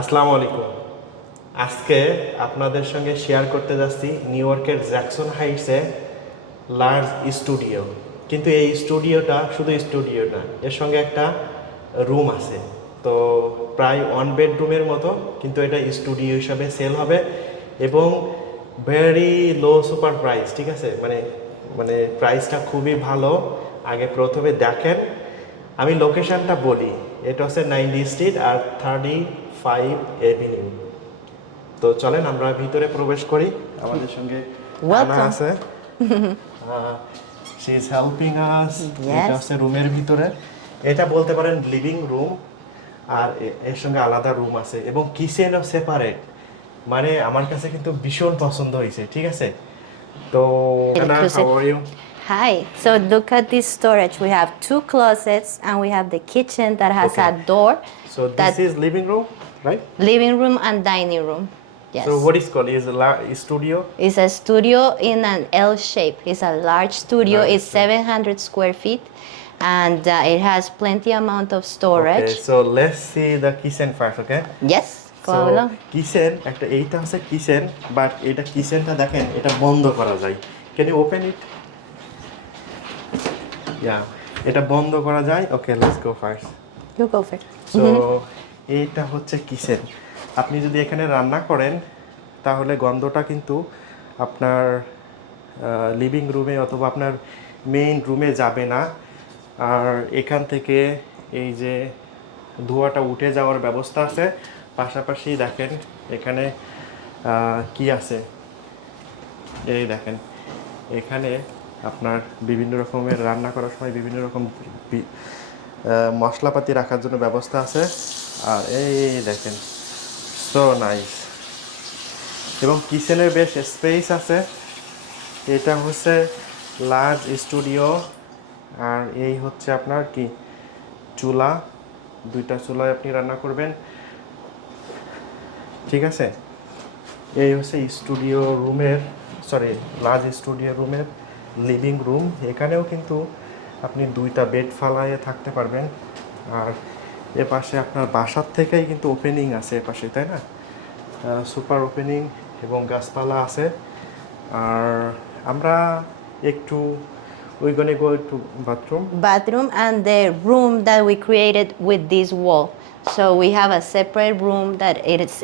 আসসালামু আলাইকুম। আজকে আপনাদের সঙ্গে শেয়ার করতে যাচ্ছি নিউ ইয়র্কের জ্যাকসন হাইটসে লার্জ স্টুডিও কিন্তু এই স্টুডিওটা শুধু স্টুডিও না, এর সঙ্গে একটা রুম আছে। তো প্রায় ওয়ান বেডরুমের মতো, কিন্তু এটা স্টুডিও হিসাবে সেল হবে এবং ভেরি লো সুপার প্রাইস ঠিক আছে? মানে মানে প্রাইসটা খুবই ভালো। আগে প্রথমে দেখেন। আমি লোকেশনটা বলি। এটা হচ্ছে নাইনটি স্ট্রিট আর থার্টি ফাইভ এভিনিউ। তো চলেন আমরা ভিতরে প্রবেশ করি। আমাদের সঙ্গে আনা আছে। শি ইজ হেল্পিং আস এটা হচ্ছে রুমের ভিতরে। এটা বলতে পারেন লিভিং রুম আর এর সঙ্গে আলাদা রুম আছে। এবং কিচেনও সেপারেট মানে আমার কাছে কিন্তু ভীষণ পছন্দ হয়েছে ঠিক আছে? তো how are you Hi. So look at this storage. We have two closets and we have the kitchen that has Okay. a door. So this that is living room, right? living room and dining room. Yes. So what is called? Is a la- studio? it's a studio in an L shape. It's a large studio. Large it's 700 square feet and uh, it has plenty amount of storage. Okay, so let's see the kitchen first, okay? Yes. So Paolo. kitchen একটা এইটা হচ্ছে kitchen but এটা কিচেনটা দেখেন এটা বন্ধ করা যায় ক্যান ইউ ওপেন ইট ইয়া এটা বন্ধ করা যায়? Okay let's go first You go first. So এইটা হচ্ছে কিচেন। আপনি যদি এখানে রান্না করেন তাহলে গন্ধটা কিন্তু আপনার লিভিং রুমে অথবা আপনার মেইন রুমে যাবে না। আর এখান থেকে এই যে ধোঁয়াটা উঠে যাওয়ার ব্যবস্থা আছে। পাশাপাশি দেখেন এখানে কি আছে? এই দেখেন এখানে আপনার বিভিন্ন রকমের রান্না করার সময় বিভিন্ন রকম মশলাপাতি রাখার জন্য ব্যবস্থা আছে। আর এই দেখেন সো নাইস এবং কিচেনের বেশ স্পেস আছে। এটা হচ্ছে লার্জ স্টুডিও আর এই হচ্ছে আপনার কি? চুলা। দুইটা চুলায় আপনি রান্না করবেন। ঠিক আছে? এই হচ্ছে স্টুডিও রুমের সরি লার্জ স্টুডিও রুমের লিভিং রুম। এখানেও কিন্তু আপনি দুইটা বেড ফালাইয়ে থাকতে পারবেন। আর এ পাশে আপনার বাসার থেকেই কিন্তু ওপেনিং আছে এ পাশে তাই না? সুপার ওপেনিং এবং গাছপালা আছে। আর আমরা একটু we gonna go to bathroom bathroom and room that we created with this wall so a separate room that it is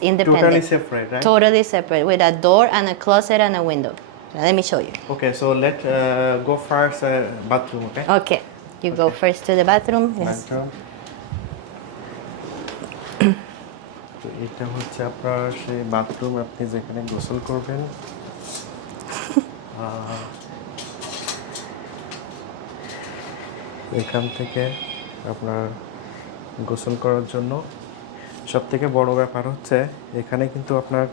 window Let me show you. Okay so let go first bathroom okay Okay, you go first to the bathroom. Yes. তো এটা হচ্ছে আপনার সেই bathroom আপনি যেখানে গোসল করবেন এখান থেকে আপনার গোসল করার জন্য সব থেকে বড় ব্যাপার হচ্ছে এখানে কিন্তু আপনার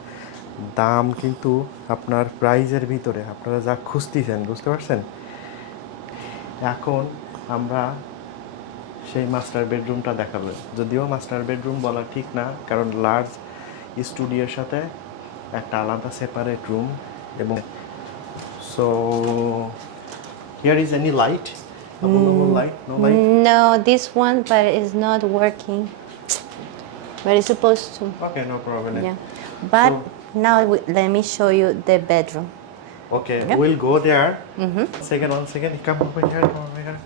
দাম কিন্তু আপনার প্রাইজের ভিতরে আপনারা যা খুঁজতেছেন বুঝতে পারছেন? এখন আমরা সেই মাস্টার বেডরুমটা দেখাবো। যদিও মাস্টার বেডরুম বলা ঠিক না কারণ লার্জ স্টুডিওর সাথে একটা আলাদা সেপারেট রুম এবং so here is any light No, this one, but it's not working. But it's supposed to. Okay no problem Yeah. But So- now we, let me show you the bedroom. Okay Yeah. Will go there second one second come over here come over here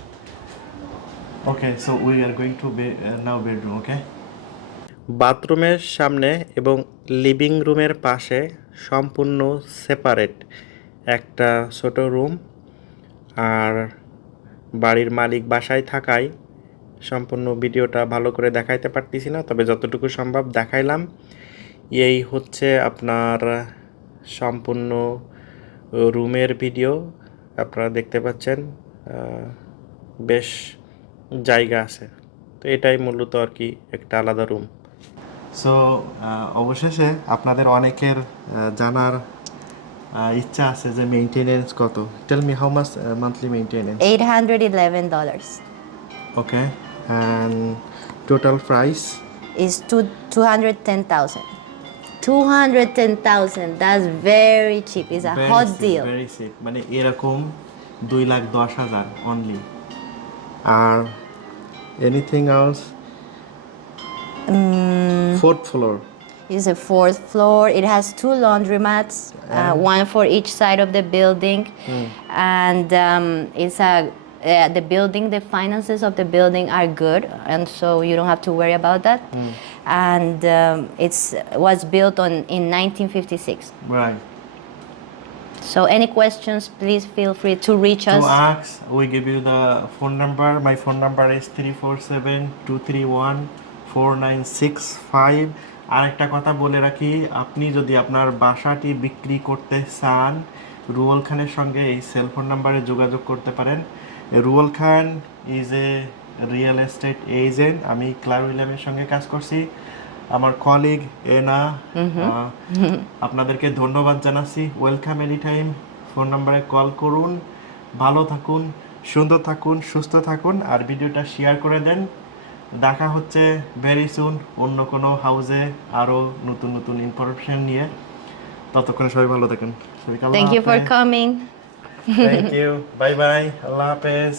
okay so we are going to now bedroom okay বাথরুমের সামনে এবং living রুমের পাশে সম্পূর্ণ separate একটা ছোট room আর বাড়ির মালিক বাসায় থাকায় সম্পূর্ণ ভিডিওটা ভালো করে দেখাইতে পারতেছি না তবে যতটুকু সম্ভব দেখাইলাম। এই হচ্ছে আপনার সম্পূর্ণ রুমের ভিডিও। আপনারা দেখতে পাচ্ছেন বেশ জায়গা আছে। তো এটাই মূলত আর কি একটা আলাদা রুম। সো অবশেষে আপনাদের অনেকের জানার ইচ্ছা আছে যে মেইনটেনেন্স কত? Tell me how much monthly maintenance $811 okay and total price is two, 210,000. 210,000. That's very cheap. It's a hot deal. Very cheap মানে এরকম দুই লাখ দশ হাজার only R anything house fourth floor It's a fourth floor. It has two laundromats, uh, one for each side of the building, and um, it's a uh, the building. The finances of the building are good, and so you don't have to worry about that. And um, it's was built on in 1956. Right. So any questions, please feel free to reach us. To ask, we give you the phone number. My phone number is 347 231 4965. আরেকটা কথা বলে রাখি আপনি যদি আপনার বাসাটি বিক্রি করতে চান রুয়েল খানের সঙ্গে এই সেল ফোন নাম্বারে যোগাযোগ করতে পারেন Ruel Khan is a real estate agent আমি ক্লার উইলিয়ামের সঙ্গে কাজ করছি। আমার কলিগ এনা আপনাদেরকে ধন্যবাদ জানাচ্ছি। ওয়েলকাম এনি টাইম ফোন নাম্বারে কল করুন। ভালো থাকুন সুন্দর থাকুন সুস্থ থাকুন আর ভিডিওটা শেয়ার করে দেন। দেখা হচ্ছে ভেরি সুন অন্য কোনো হাউসে আরও নতুন নতুন ইনফরমেশন নিয়ে। ততক্ষণ সবাই ভালো থাকুন। Thank you for coming. Thank you bye bye আল্লাহ হাফেজ।